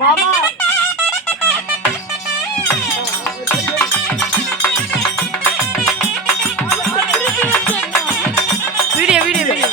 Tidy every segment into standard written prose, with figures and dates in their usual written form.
மாமா video video video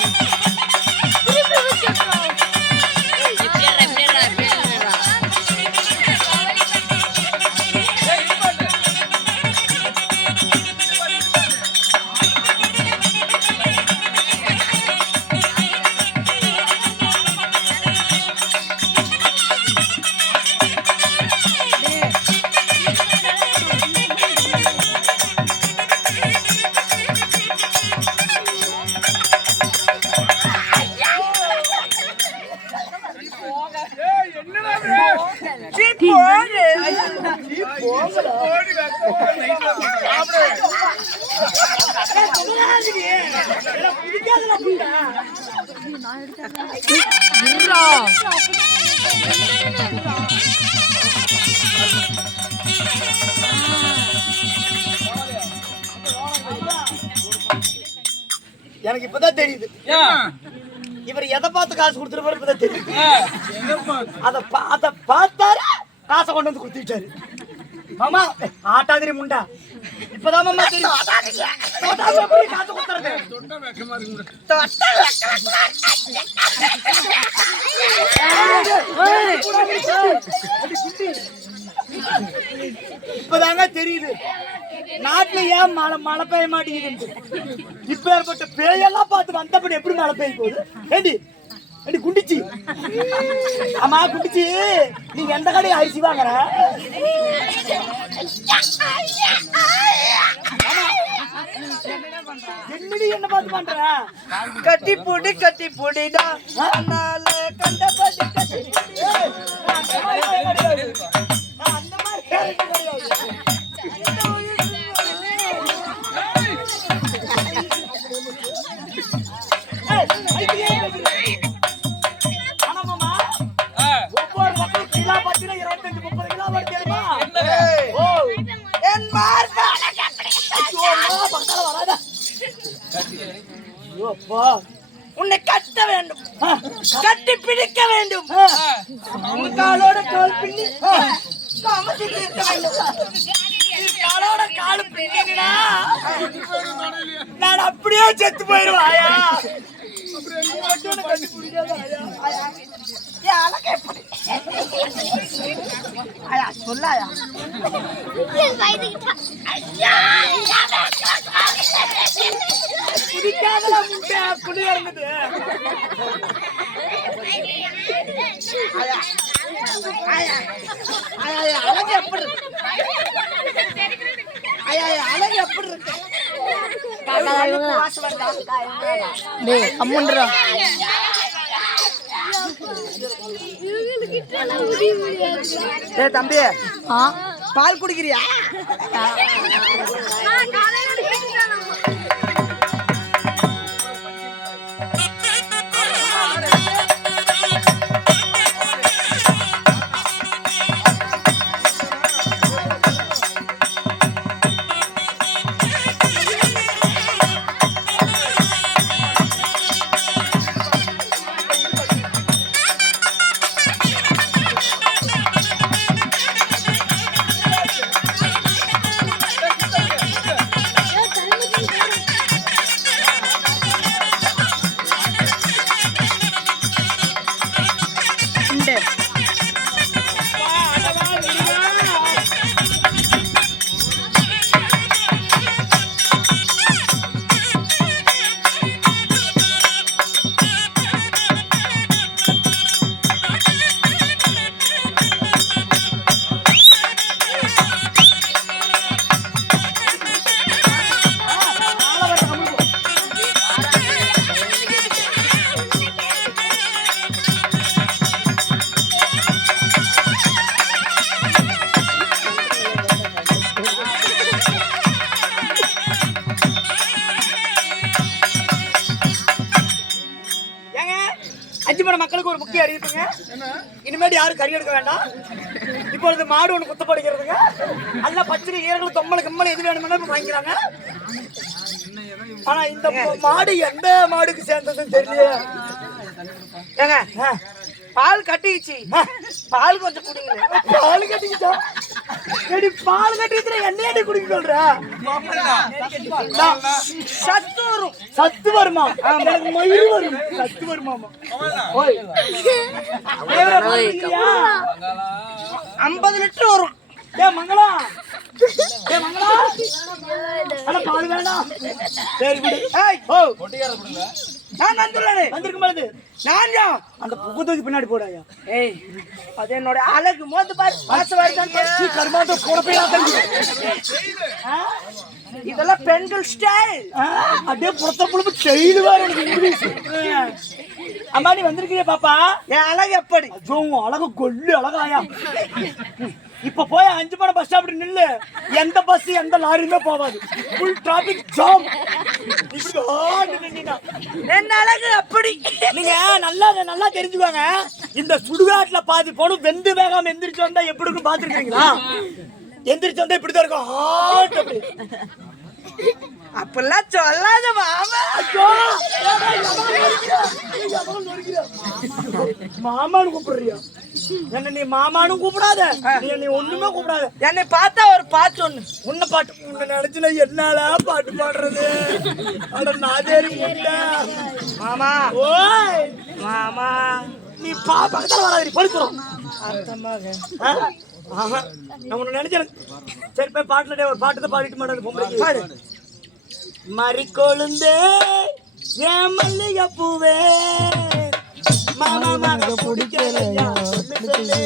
எனக்கு இப்பதான் தெரியுது இவர் எதை பார்த்து காசு கொடுத்துருப்பாரு இப்பதான் தெரியுது. அத பார்த்தாரு காசை கொண்டு வந்து கொடுத்துட்டாரு. மாமா ஆட்டாதிரி முண்டா இப்பதான் மாமா தெரியும் காசு கொடுத்துறது. இப்பதாங்க தெரியுது நாட்டுல ஏன் மழை பெய்ய மாட்டேங்குது. இப்ப ஏற்பட்ட பேயெல்லாம் பார்த்து வந்தபடி எப்படி மழை பெய்ய போகுது? ஏண்டி ஏண்டி குண்டிச்சு? ஆமா குண்டிச்சு, நீங்க எந்த கடையை அரிசி வாங்குற? என்ன பார்த்து பண்ற? கட்டி போடிடா கண்டபடி கட்டி அந்த மாதிரி கிடையாது. ஒவ்வொரு மக்களும் கிலோ பார்த்தீங்கன்னா 25-30 கிலோ வரும் தெரியுமா? என் மார்பா வராத. உன்னை கட்ட வேண்டும், கட்டி பிடிக்க வேண்டும், காலோட கால் பின்னி காமத்தில் இருக்க வேண்டும். காலோட காலு பின்னா நான் அப்படியே செத்து போயிருவாயா? சொல்லாயா குடிக்காதல முட்டை குளியா இருந்தது. அழகு எப்படி இருக்கு? அழகு எப்படி இருக்கு? தம்பி பால் குடிக்கிறியா? மக்களுக்கு ஒரு முக்கிய அறிவிப்புங்க. இனிமேல் யாரும் கறி எடுக்க வேண்டாம். இப்பொழுது மாடு ஒண்ணு குத்தப்படுகிறதுங்க. அல்ல பச்சை ஈரங்கள் தொம்மல கம்மல எது வேணும்னா வாங்கிக்கிறாங்க. ஆனா இந்த மாடு எந்த மாடுக்கு சேர்ந்ததுன்னு தெரியல. ஏங்க பால் கட்டிச்சு, பால் கொஞ்சம் குடிங்க. பால் கட்டிக்கிச்சா? எடி பால் கட்டிக்கிற என்னையடி குடிக்க சொல்ற? சத்து வரும். சத்து வருமா? எனக்கு மயிர் வரும். சத்து வருமாமா? ஓய் 50 லிட்டர் வரும். ஏ மங்களா, ஏ மங்களா, அட பால் வேண்டாம். சரி விடு. ஏய் ஓ நான் வந்துள்ளனே. வந்திருக்கும் பொழுது நான்யா அந்த புகு தூக்கி பின்னாடி போடாயா. ஏய் அது என்னோட அழகு மோந்து பாரு. பாச வருதான் கர்மாத போட போய் இதெல்லாம் பெண்கள் ஸ்டைல். அப்படியே புறத்த புழுப்பு செய்து வேற எனக்கு இங்கிலீஷ். அம்மா நீ வந்திருக்கிறியா பாப்பா? என் அழகு எப்படி? ஐயோ அழகு கொல்லு அழகாயா. இப்ப போய் 5 மணி பஸ் ஸ்டாப் நில்லு. எந்த பஸ் எந்த லாரியுமே போகாது. Full traffic jam. என் அழகு அப்படி. நீங்க நல்லா நல்லா தெரிஞ்சுக்கோங்க. இந்த சுடுகாட்டுல பாதி போனும் வெந்து வேகாம எந்திரிச்சு வந்தா எப்படி இருக்கும் பாத்துருக்கீங்களா? எந்திரிச்சு வந்தா இப்படிதான் இருக்கும். ஹாட் அப்படி. அப்பெல்லாம் சொல்லாத மாமா. மாமான்னு கூப்பிடுறியா? என்ன நீ மாமானு கூப்பிடாத, நீ ஒண்ணுமே கூப்பிடாத. என்னை பார்த்தா ஒரு பாட்டு ஒண்ணு. உன்ன பாட்டு உன்னை நினைச்சுல என்னால பாட்டு பாடுறது? அட நாதேரி முட்டை மாமா. ஓய் மாமா நீ பக்கத்துல வராது படுக்கிறோம். அர்த்தமாக நான் உன்னை நினைச்சேன். சரி போய் பாட்டுல ஒரு பாட்டு தான் பாடிட்டு மாட்டாது பொம்பளைக்கு. பாடு. மறிக்கொழுந்தே ஏன் மல்லிகை பூவே மாமா மாங்க பிடிக்கலையா சொல்லு.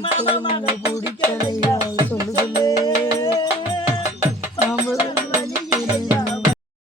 மாமா மாங்க பிடிக்கலையா சொல்லு.